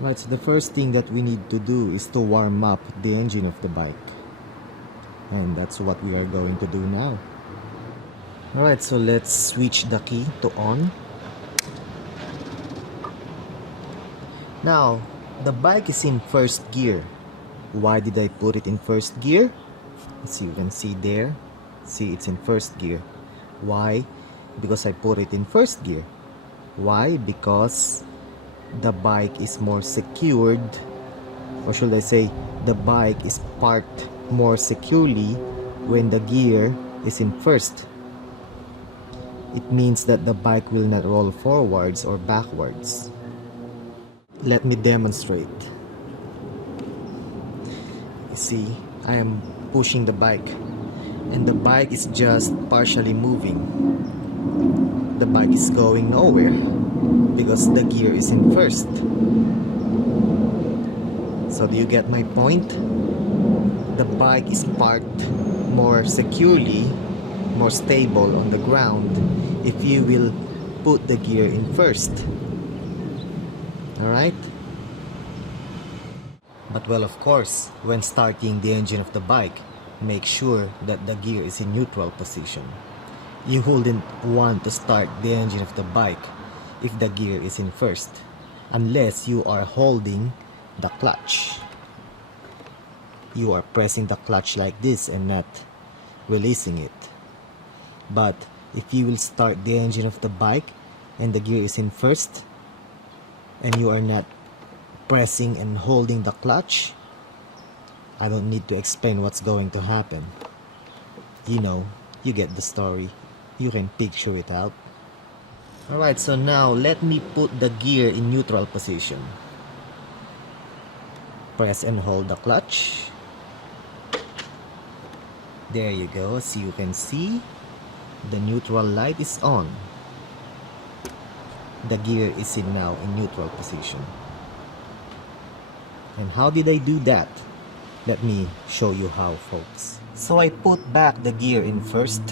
Right, so the first thing that we need to do is to warm up the engine of the bike. And that's what we are going to do now. Alright, so let's switch the key to on. Now, the bike is in first gear. Why did I put it in first gear? As you can see there, see it's in first gear. Why? Because I put it in first gear. Why? Because the bike is more secured, or should I say the bike is parked more securely when the gear is in first. It means that the bike will not roll forwards or backwards. Let me demonstrate. You see, I am pushing the bike and the bike is just partially moving. The bike is going nowhere because the gear is in first. So do you get my point? The bike is parked more securely, more stable on the ground if you will put the gear in first. Alright? But well, of course, when starting the engine of the bike, make sure that the gear is in neutral position. You wouldn't want to start the engine of the bike if the gear is in first, unless you are holding the clutch. You are pressing the clutch like this and not releasing it. But if you will start the engine of the bike and the gear is in first and you are not pressing and holding the clutch, I don't need to explain what's going to happen. You know, you get the story. You can picture it out. Alright, so now let me put the gear in neutral position. Press and hold the clutch. There you go. As you can see, the neutral light is on. The gear is now in neutral position. And how did I do that? Let me show you how, folks. So I put back the gear in first.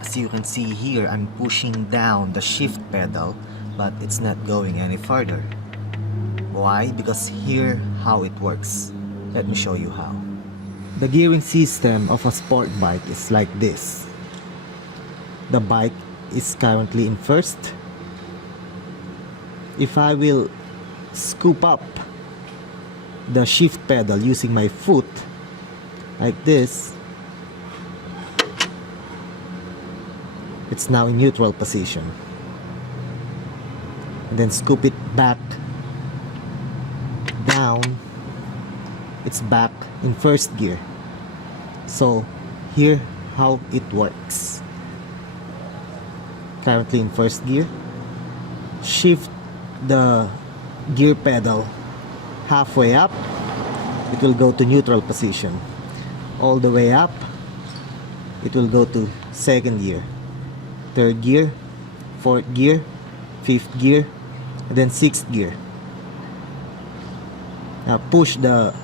As you can see here, I'm pushing down the shift pedal, but it's not going any further. Why? Because here how it works. Let me show you how. The gearing system of a sport bike is like this. The bike is currently in first. If I will scoop up the shift pedal using my foot like this, it's now in neutral position. And then scoop it back down, it's back in first gear. So here how it works. Currently in first gear. Shift the gear pedal halfway up, it will go to neutral position. All the way up, it will go to second gear, third gear, fourth gear, fifth gear, and then sixth gear. Now push the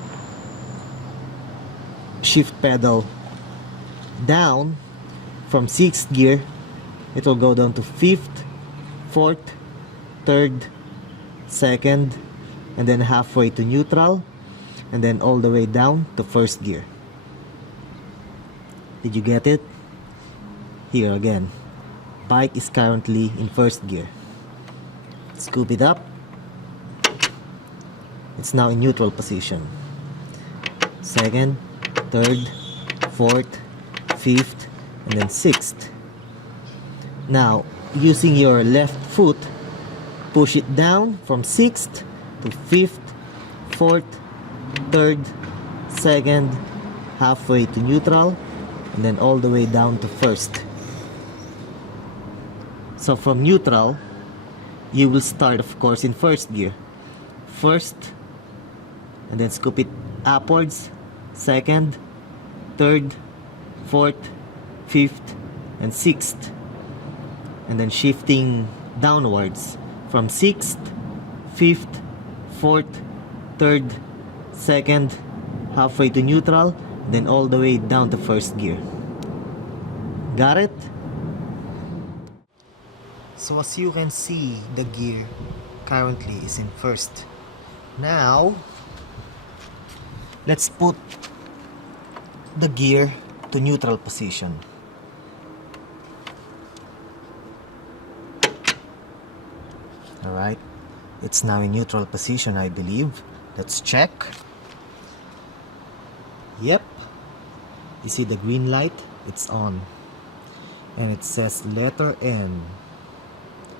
shift pedal down from sixth gear, it will go down to fifth, fourth, third, second, and then halfway to neutral, and then all the way down to first gear. Did you get it? Here again, bike is currently in first gear. Scoop it up, it's now in neutral position. Second, third, fourth, fifth, and then sixth. Now using your left foot, push it down from sixth to fifth, fourth, third, second, halfway to neutral, and then all the way down to first. So from neutral, you will start, of course, in first gear. First, and then scoop it upwards, second, third, fourth, fifth, and sixth. And then shifting downwards from sixth, fifth, fourth, third, second, halfway to neutral, then all the way down to first gear. Got it? So as you can see, the gear currently is in first. Now, let's put the gear to neutral position. Alright, it's now in neutral position, I believe. Let's check. Yep, you see the green light? It's on. And it says letter N,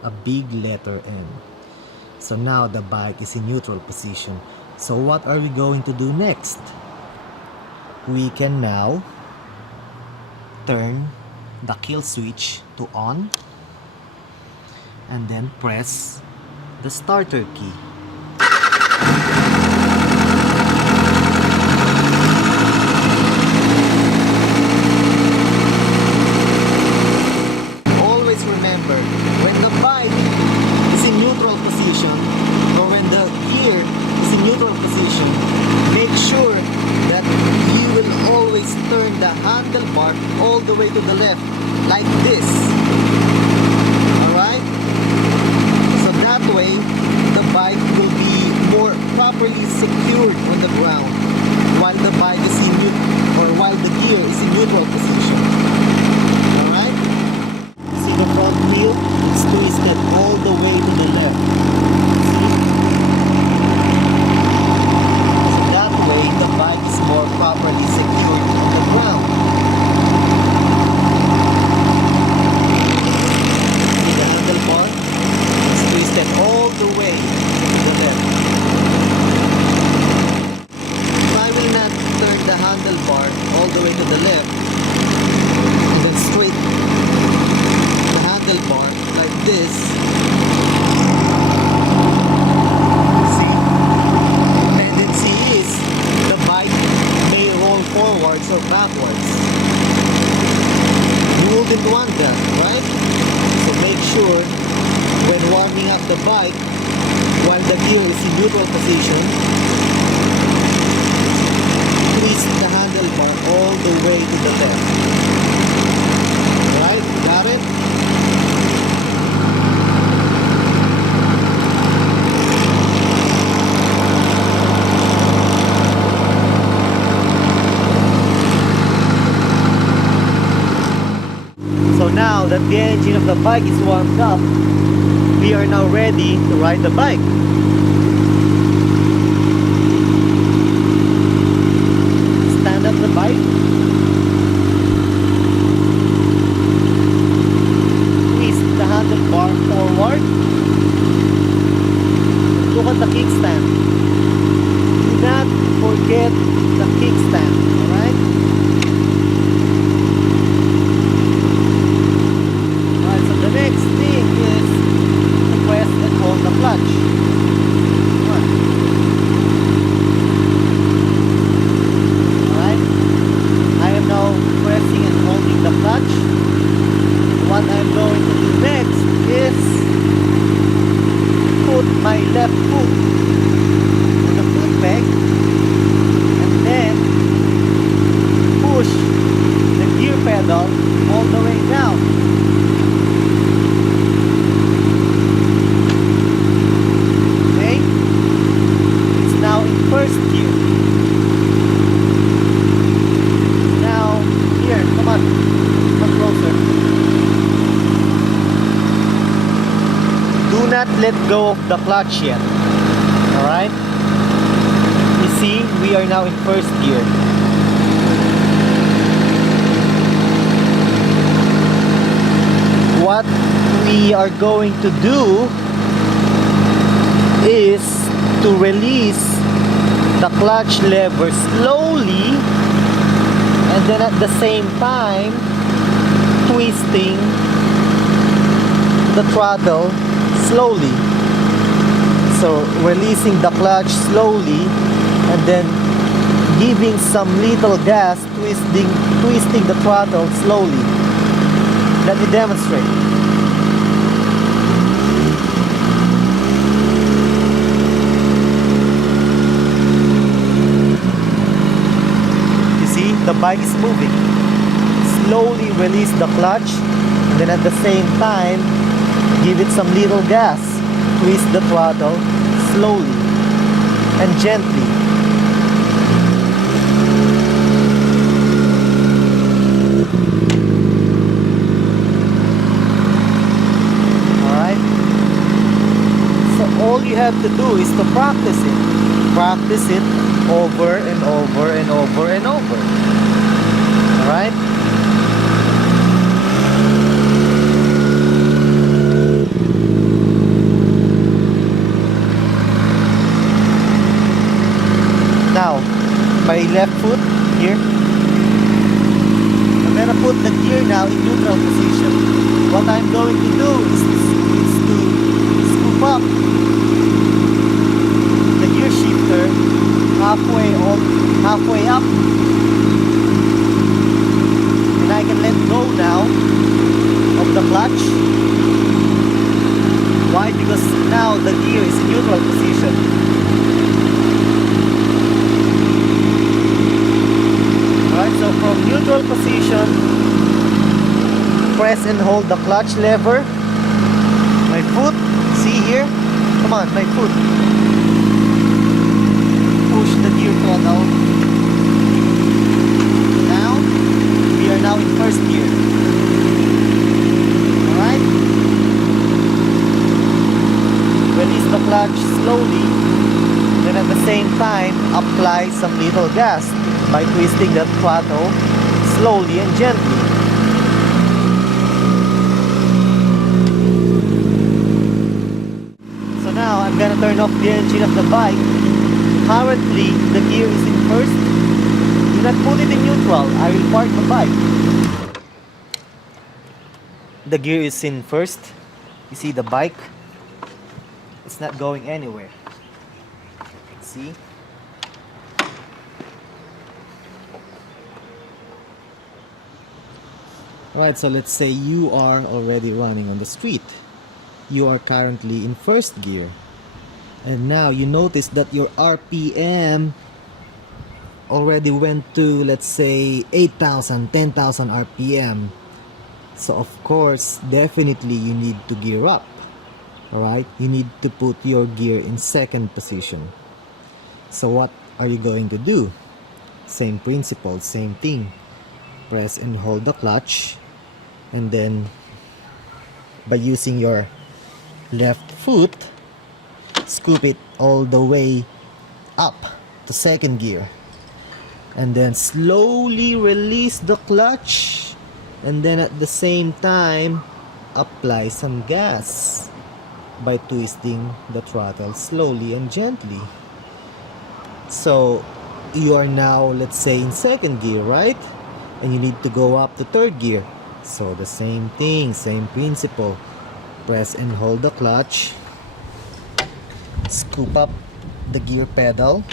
a big letter N. So now the bike is in neutral position. So what are we going to do next? We can now turn the kill switch to on and then press the starter key. Always remember, when the bike is in neutral position or when the gear is in neutral position, make sure that you will always turn the handlebar all the way to the left, like this. Alright? So that way, the bike will be more properly secured on the ground while the bike is in while the gear is in neutral position. Alright? See the front wheel? It's twisted all the way to the left. See? So that way, the bike is more properly secured on the ground. See the handlebar? It's twisted all the way to the left. If I will not turn the handlebar all the way to the left and then straight the handlebar like this, see, the tendency is the bike may roll forwards or backwards. You wouldn't want that, right? So make sure when warming up the bike while the gear is in neutral position, twist the handlebar all the way to the left. Right? Got it? So now that the engine of the bike is warmed up, we are now ready to ride the bike. Stand up the bike. Twist the handlebar forward. Look at the kickstand. Do not forget the kickstand, alright? Alright, so the next thing is to press and hold the clutch. Alright, I am now pressing and holding the clutch. What I'm going to do next is put my left foot on the foot peg and then push the gear pedal all the way down. Okay, it's now in first gear. Now here, come closer. Do not let go of the clutch yet. Alright? You see, we are now in first gear. What we are going to do is to release the clutch lever slowly and then at the same time twisting the throttle slowly. So releasing the clutch slowly and then giving some little gas, twisting the throttle slowly. Let me demonstrate. You see, the bike is moving. Slowly release the clutch and then at the same time give it some little gas. twist the throttle slowly and gently. Alright? So all you have to do is to practice it. Practice it over and over and over and over. Alright? Now, my left foot here. I'm gonna put the gear now in neutral position. What I'm going to do is to scoop up the gear shifter halfway up, and I can let go now of the clutch. Why? Because now the gear is in neutral position. So from neutral position, press and hold the clutch lever. My foot, see here? Come on, my foot. Push the gear pedal down. We are now in first gear. Alright? Release the clutch slowly. Then at the same time, apply some little gas by twisting the throttle slowly and gently. So now I'm gonna turn off the engine of the bike. Currently the gear is in first. Do not put it in neutral. I will park the bike. The gear is in first. You see the bike? It's not going anywhere. See? Alright, so let's say you are already running on the street. You are currently in first gear. And now you notice that your RPM already went to, let's say, 8,000, 10,000 RPM. So of course, definitely you need to gear up. Alright, you need to put your gear in second position. So what are you going to do? Same principle, same thing. Press and hold the clutch. And then by using your left foot, scoop it all the way up to second gear, and then slowly release the clutch, and then at the same time apply some gas by twisting the throttle slowly and gently. So you are now, let's say, in second gear, right? And you need to go up to third gear. So the same thing, same principle. Press and hold the clutch. Scoop up the gear pedal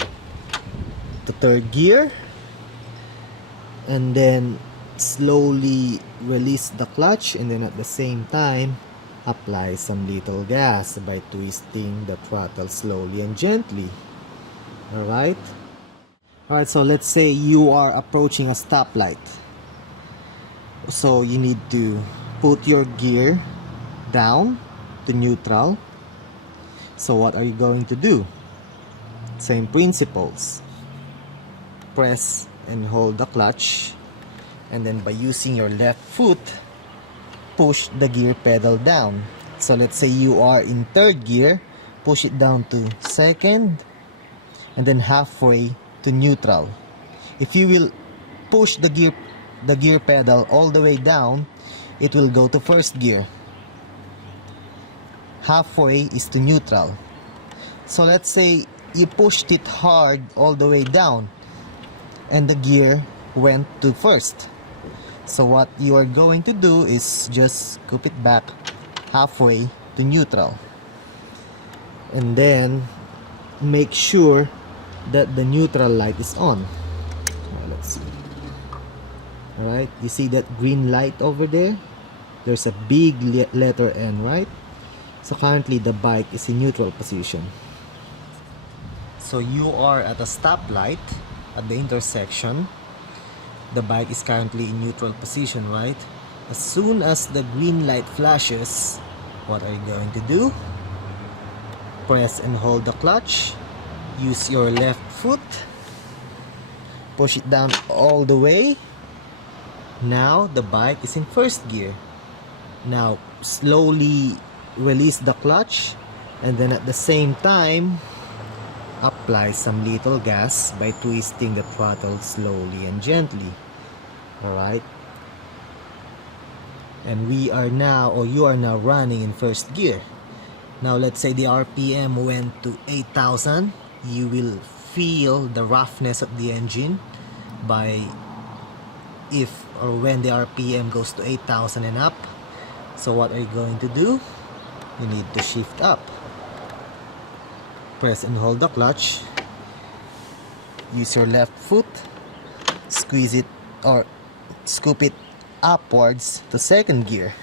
to third gear. And then slowly release the clutch, and then at the same time apply some little gas by twisting the throttle slowly and gently. Alright? Alright, so let's say you are approaching a stoplight. So you need to put your gear down to neutral. So what are you going to do? Same principles. Press and hold the clutch, and then by using your left foot, push the gear pedal down. So let's say you are in third gear, push it down to second, and then halfway to neutral. If you will push the gear pedal all the way down, it will go to first gear. Halfway is to neutral. So let's say you pushed it hard all the way down and the gear went to first. So what you are going to do is just scoop it back halfway to neutral, and then make sure that the neutral light is on. Let's see. Alright, you see that green light over there? There's a big letter N, right? So currently the bike is in neutral position. So you are at a stoplight at the intersection. The bike is currently in neutral position, right? As soon as the green light flashes, what are you going to do? Press and hold the clutch. Use your left foot. Push it down all the way. Now the bike is in first gear. Now slowly release the clutch, and then at the same time apply some little gas by twisting the throttle slowly and gently. Alright, and we are now, or you are now running in first gear. Now let's say the RPM went to 8,000. You will feel the roughness of the engine by if or when the RPM goes to 8,000 and up. So what are you going to do? You need to shift up. Press and hold the clutch. Use your left foot. Squeeze it or scoop it upwards to second gear.